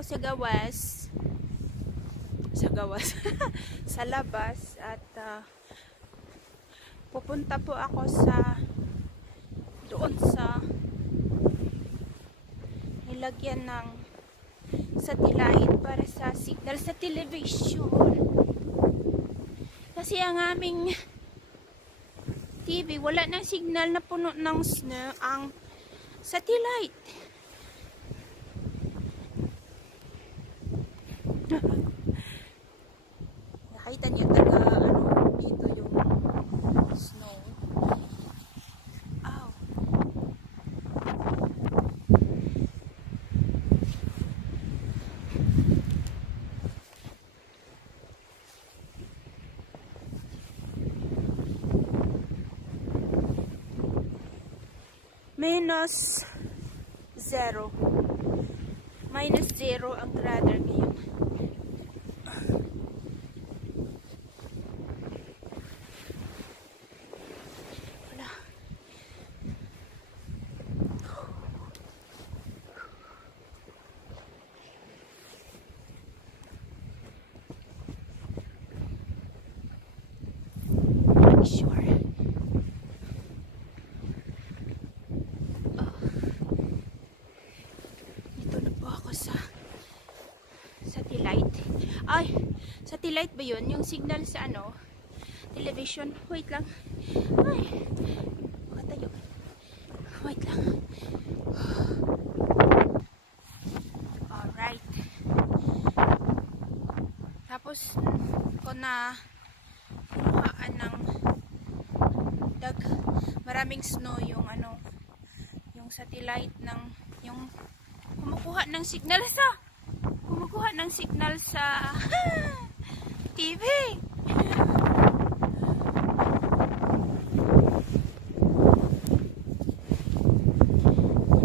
ako sa gawas. Sa labas. At pupunta po ako doon sa nilagyan ng satellite para sa signal sa television. Kasi ang aming TV wala ng signal, na puno ng snow ang satellite. Nakita niyo dito yung snow. Ow. -0. -0 ang radar ngayon. Wala. I'm sure. Satellite. Ay, satellite ba yun? Yung signal sa television. Wait lang. Ay, makatayo. Wait lang. Alright. Tapos, ko na kinuhaan ng maraming snow yung yung satellite yung kumukuha ng signal sa TV.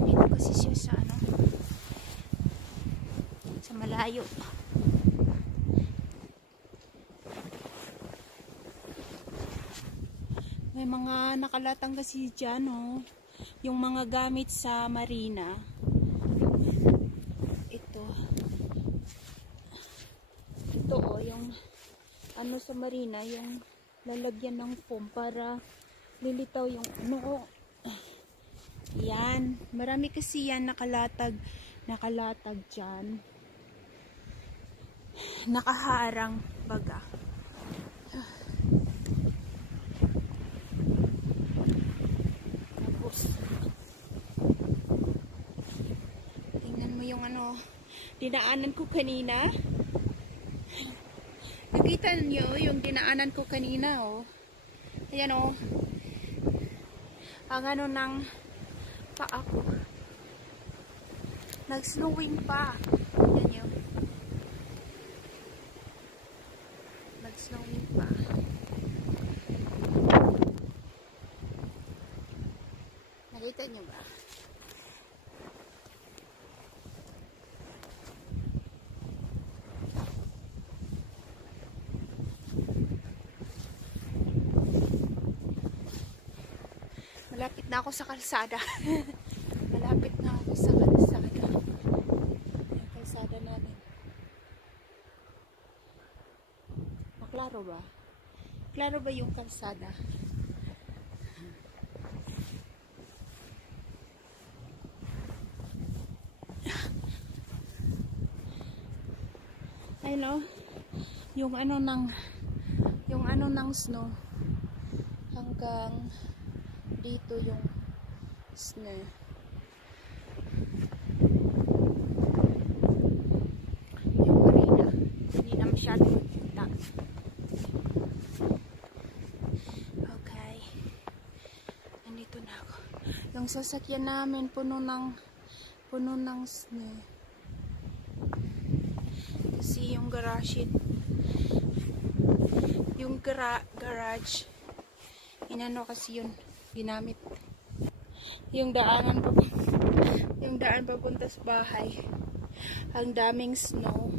Dito kasi siya sa sa malayo. May mga nakalatang kasi dyan, yung mga gamit sa marina. Ito yung sa marina, yung lalagyan ng foam para lilitaw yung yan, marami kasi yan nakalatag dyan, nakaharang baga. Tapos tingnan mo yung dinaanan ko kanina. Nakita nyo yung dinaanan ko kanina, ayan, ang ng paa ko, nag-snowing pa. Ayan nyo, nag-snowing pa. Nakita nyo ba? Malapit na ako sa kalsada. Malapit na ako sa kalsada. Yung kalsada namin. Maklaro ba? Klaro ba yung kalsada? I know. Yung ng snow hanggang dito yung snow. Yung marina. Hindi na masyado magkita. Okay. Nandito na ako. Yung sasakyan namin puno ng snow. Kasi yung garage kasi yun ginamit. Yung daan papunta sa bahay, ang daming snow.